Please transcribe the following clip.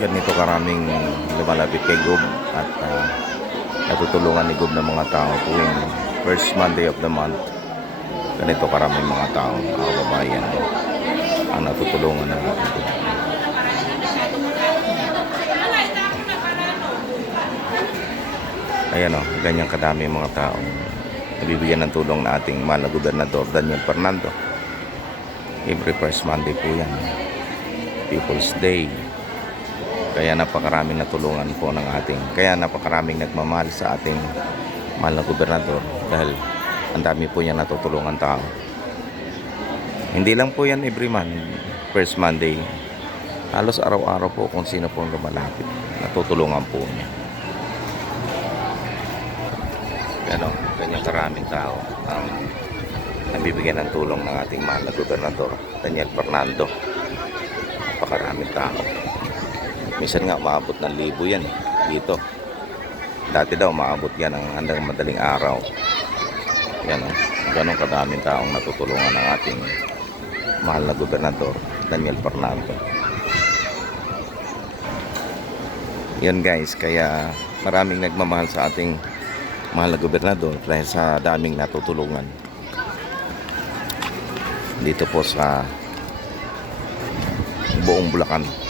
ganito karaming lumalapit kay Gob at natutulungan ni Gob ng mga tao tuwing first Monday of the month. Ganito karaming mga tao, mga babayan ang natutulungan ng ating Gob. Ayan o, ganyan kadami mga tao nabibigyan ng tulong na ating mahal na Gobernador Daniel Fernando. Every first Monday po yan, People's Day. Kaya napakaraming natulungan po ng ating, kaya napakaraming nagmamahal sa ating mahal na Gobernador dahil ang dami po yan natutulungan tao. Hindi lang po yan every month, first Monday. Halos araw-araw po kung sino po lumalapit, natutulungan po niya. Ano, kanyang karaming tao ang nabibigyan ng tulong ng ating mahal na Gobernador Daniel Fernando. Napakaraming tao. Minsan nga umaabot ng 1,000 yan dito. Dati daw umaabot yan hanggang madaling araw. Yan o, ganun kadaming taong natutulungan ng ating mahal na Gobernador Daniel Fernando. Yan guys, kaya maraming nagmamahal sa ating mahal na Gobernador dahil sa daming natutulungan dito po sa buong Bulacan.